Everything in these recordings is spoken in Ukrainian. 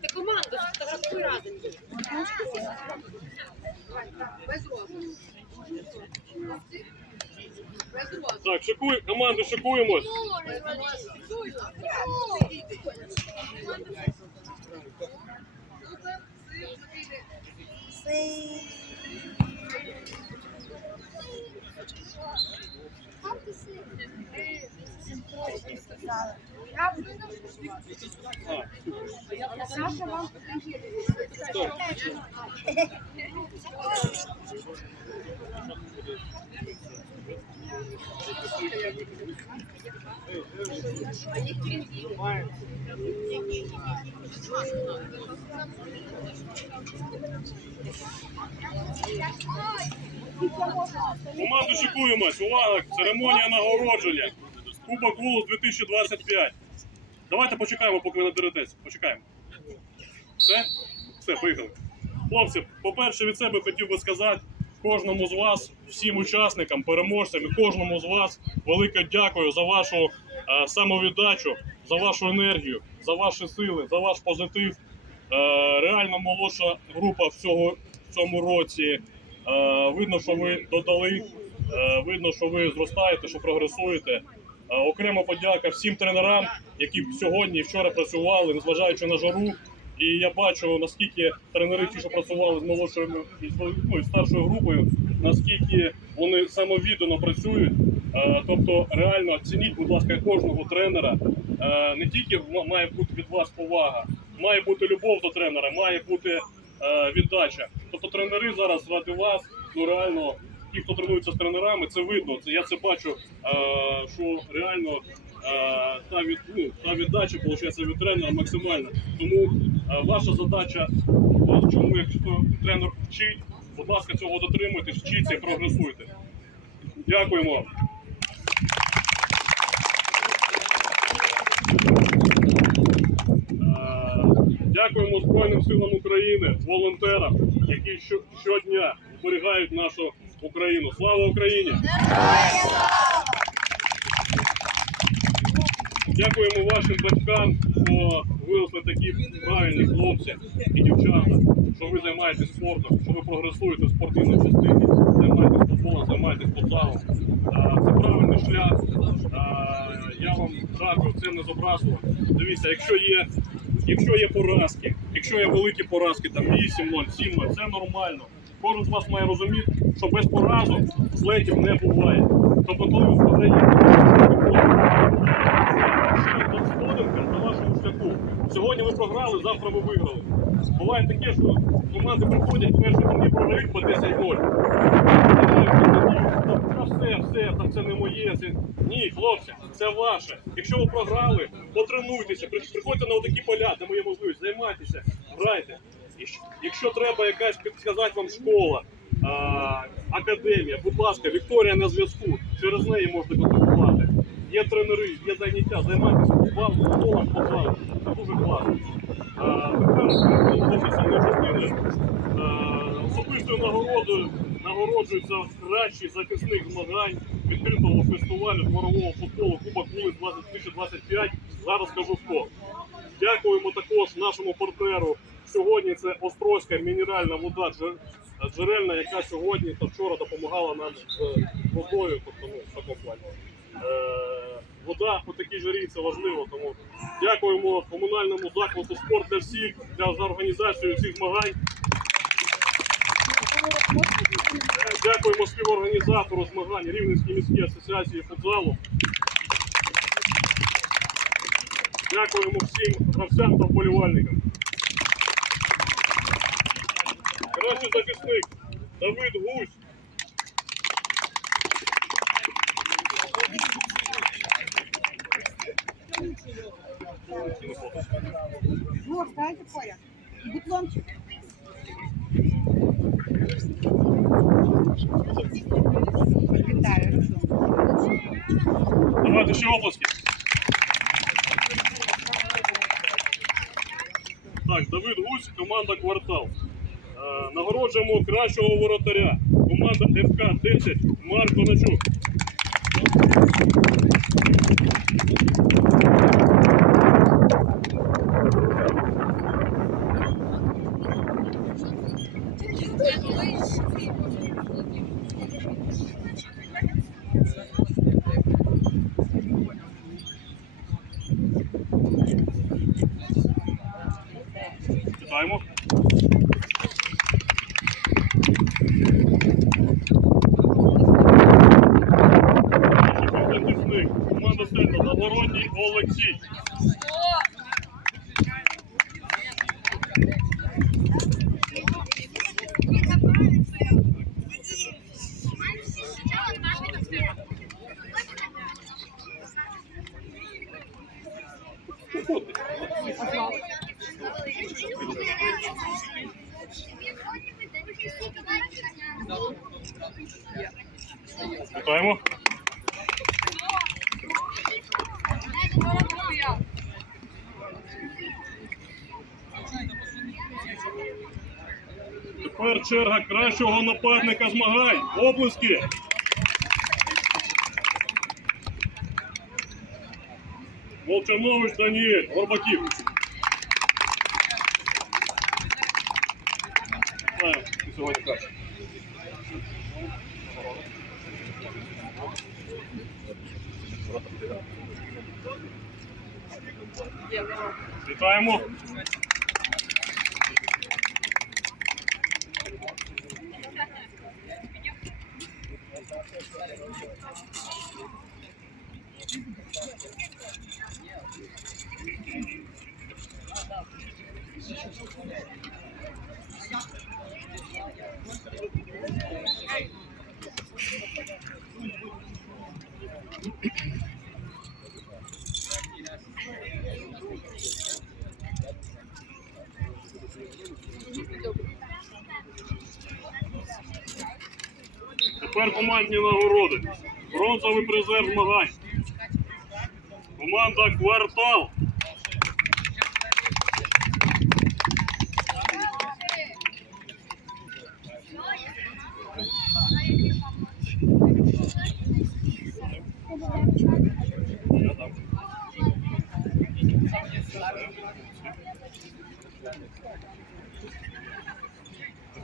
Ти команду сфотографуй разом. Так, шикуй, команду шикуємось. А, так. Команду шикуємось. Увага! Церемонія нагородження. Кубок Вулус 2025. Давайте почекаємо, поки ви надеретесь. Почекаємо. Все? Все, поїхали. Хлопці, по-перше, від себе хотів би сказати кожному з вас, всім учасникам, переможцям і кожному з вас велике дякую за вашу е, самовіддачу, за вашу енергію, за ваші сили, за ваш позитив. Е, реально молодша група в, в цьому році. Е, видно, що ви додали, е, видно, що ви зростаєте, що прогресуєте. Е, Окрема подяка всім тренерам, які сьогодні і вчора працювали, незважаючи на жару. І я бачу, наскільки тренери, ті, що працювали з молодшою і ну, старшою групою, наскільки вони самовіддано працюють. Тобто, реально цініть, будь ласка, кожного тренера. Не тільки має бути від вас повага, має бути любов до тренера, має бути віддача. Тобто тренери зараз ради вас, ну реально, ті, хто тренується з тренерами, це видно. Це я це бачу, е, що реально е, та від ну, та віддача виходить від тренера максимальна. Тому е, ваша задача, чому якщо тренер вчить, будь ласка, цього дотримуйтесь, вчіться і прогресуйте. Дякуємо. Дякуємо Збройним силам України, волонтерам, які що- щодня зберігають нашу Україну. Слава Україні! Дякуємо вашим батькам, що виросли такі правильні хлопці і дівчата, що ви займаєтесь спортом, що ви прогресуєте в спортивній частині, займаєтесь футболом, займаєтесь футзалом. А, Це правильний шлях. Я вам дякую, це не зобразило. Дивіться, якщо є, якщо є поразки, якщо є великі поразки, там 8-0, 7-0, це нормально. Кожен з вас має розуміти, що без поразок злетів не буває. Тобто, коли ви Це сходинка на вашому шляху. Сьогодні ви програли, завтра ви виграли. Буває таке, що команди приходять перші дні програють по 10-0. Та все, все, та це не моє. Це... Ні, хлопці, це ваше. Якщо ви програли, потренуйтеся, приходьте на отакі поля, де моє можливість, займайтеся, грайте. Якщо треба якась підказати вам школа, академія, будь ласка, Вікторія на зв'язку, через неї можете контактувати. Є тренери, є заняття, займайтеся футболом, футболом. Це дуже класно. Особистою нагородою нагороджується кращий захисник змагань відкритого фестивалю дворового футболу Кубок Вулиць 2025. Зараз скажу хто. Дякуємо також нашому партнеру. Сьогодні це Острозька мінеральна вода джерельна, яка сьогодні та вчора допомагала нам з водою. Тобто, ну, в такому плані. Вода по такій жарі це важливо. Тому дякуємо комунальному закладу спорт для всіх для за організацію цих змагань. Дякуємо співорганізатору змагань Рівненській міській асоціації футзалу. Дякуємо всім гравцям та вболівальникам. Кращий захисник Давид Гусь. Ну, встаньте поряд. Дипломчик. Вітаю. Давайте ще оплески. Так, Давид Гусь, команда Квартал. Е, Нагороджуємо кращого воротаря. Команда ФК 10 Марк Коначук. Вітаємо. Захисник. Команда сильна. Нагородній Олексій. Виходьте. Вітаємо. Тепер черга кращого нападника змагань. Оплески. Волчанович Даніель, Горбаків. Сьогодні краще. Вітаємо. Тепер командні нагороди. Бронзовий призер змагань. Команда Квартал.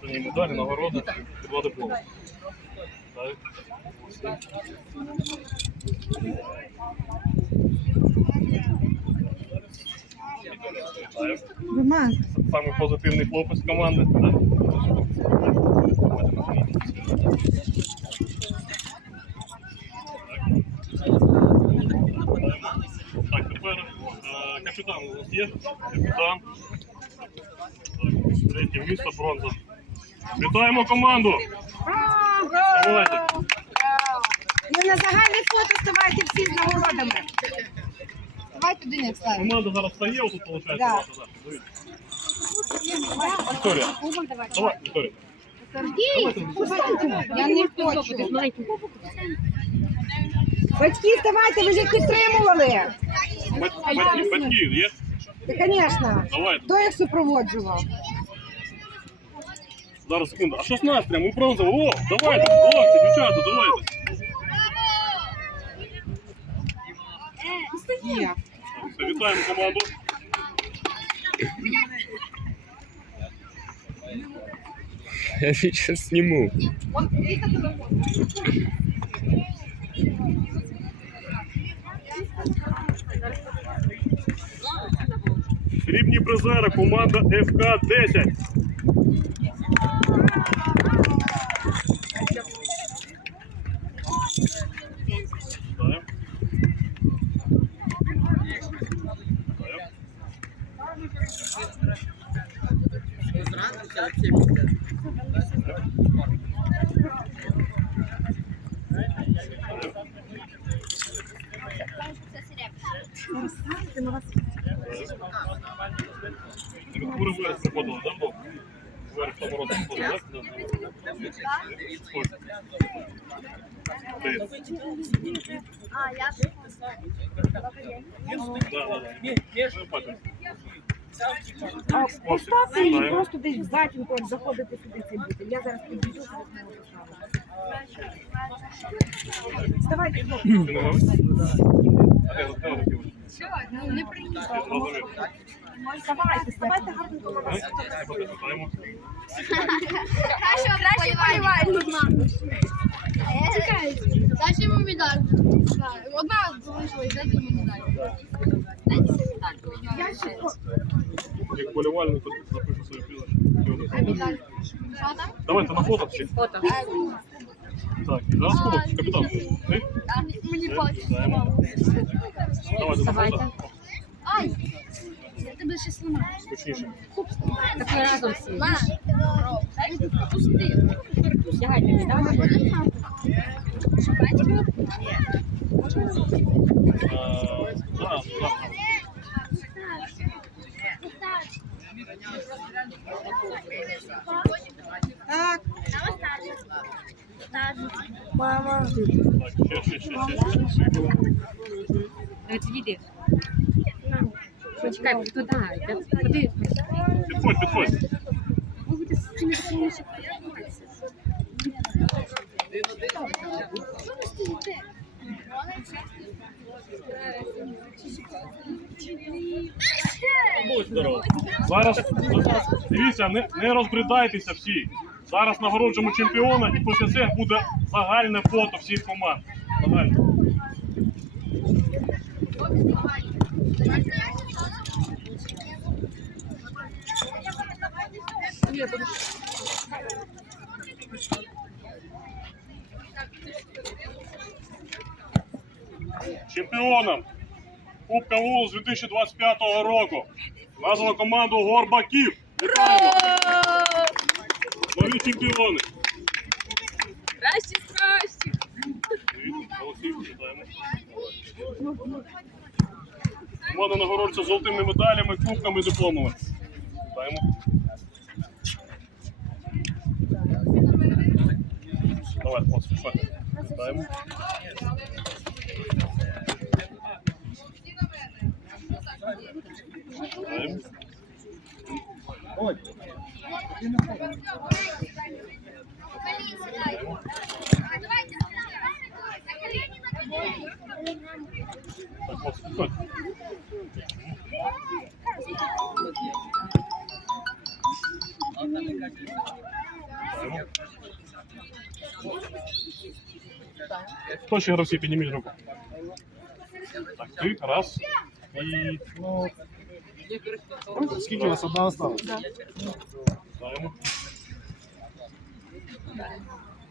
Це медалі, нагороди, два дипломи. Так. Роман, позитивний хлопець команди. Так? Так, тепер е, капітан у нас є. Капітан. Третє місце бронза. Вітаємо команду! Давайте. ви на загальне фото ставайте всі з нагородами. Давайте Денис, ставимо. Команда зараз стає, тут виходить. Да. наша, да. Дивіться. Вікторія. Давай, Вікторія. Я не хочу. Батьки, ставайте, ви ж їх підтримували. Бать- Батьки, батьки є? Та, звісно. Давайте. Хто їх супроводжував? Зараз секунду. А що з настроєм? Ми бронзово. О, давайте, хлопці, дівчата, давайте. Є. Все, вітаємо команду. Я сейчас сниму. Срібні призери, команда ФК-10. Кури вверх приходили, да, Бог? Вверх тому році так? А, я Да, да, да. Поставте її просто десь в затінку, як заходите сюди цей бутиль. Я зараз підійду. Вставайте, хлопці. Ти не говориш? А де- де вони такі? Ну, не приїхав. Зрозумів. Вставайте, вставайте гарненько на вас. Краще, краще полівають. Чекай, дайте йому медаль. Одна залишилась, дайте йому медаль. Дайте медаль. Я ще Як болівальник, то напишу своє прізвище. Що там? Давайте на фото всі. Фото. Так, і зараз хлопці, капітан. Мені Ти? На фото. Ай, я тебе ще сламаю. Точніше. Так ми разом всі. Пусти. Давай. Е, зараз. Так, Мама. Так, ще, ще, ще, ще, ще. Давайте відійди. Почекай, підкладай. Куди? Підходь, підходь. Ви будете з цими такими ще. Зараз дивіться, не, не розбридайтеся всі. Зараз нагороджуємо чемпіона і після цього буде загальне фото всіх команд. Загальне. Чемпіоном Кубка ВУЛ з 2025 року названо команду Горбаків. Вітаємо! Нові чемпіони. Кращі з кращих. Привіт, Олексій, вітаємо. Команда нагороджується золотими медалями, кубками і дипломами. Вітаємо. Давай, хлопці, пішли. Вітаємо. Вітаємо. Давайте. Так, хлопці, підходь. Вітаємо. Хто ще гравці? Підніміть руку. Так, ти, раз. І Скільки у вас одна осталась? Даємо.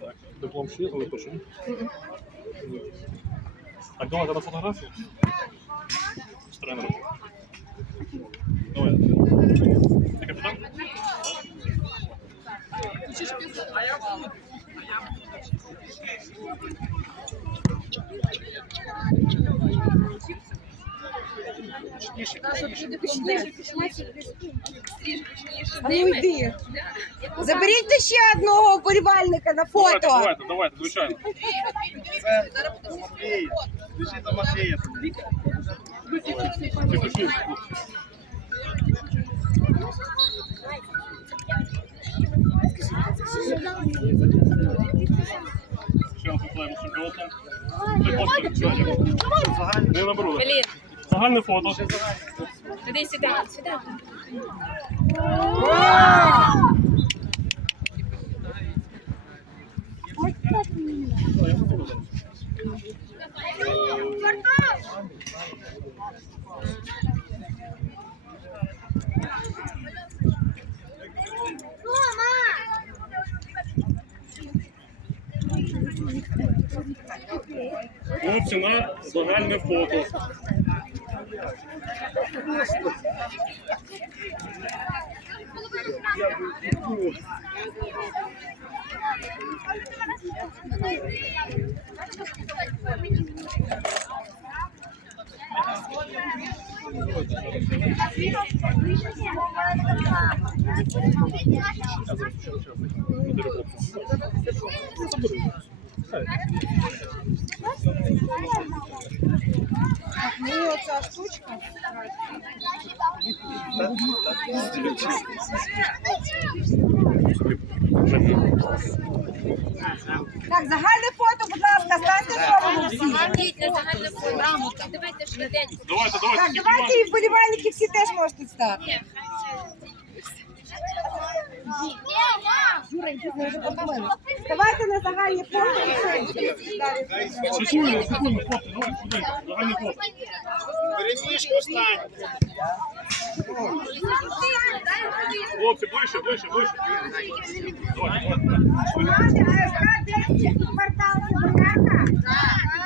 Так, диплом ще є, але точно. Так, давайте на фотографію. З тренером. Давай. Ти капітан? а ну йди. Заберіть ще одного вболівальника на Давайте, фото. давайте, давайте, звичайно. Це Матвій. Біжіть до Матвія. Ти пиши. Ще раз вітаємо з чемпіонством. Ти хлопці, сьогодні. Не наберу. Блін, Загальне фото. туди сюди, сюди. Хлопці на загальне фото. Ну і оця штучка. Так, загальне фото, будь ласка, станьте ровно всі. Давайте швиденько. Давайте, давайте. Так, давайте і вболівальники всі теж можете стати. Давайте на загальне фото. все. Фіксуємо, фіксуємо, давай сюди, загальний хлоп. Перемішку стань. Хлопці, ближче, ближче, ближче. Давай, давай. Команди АСК 10 квартал Сибиряка. E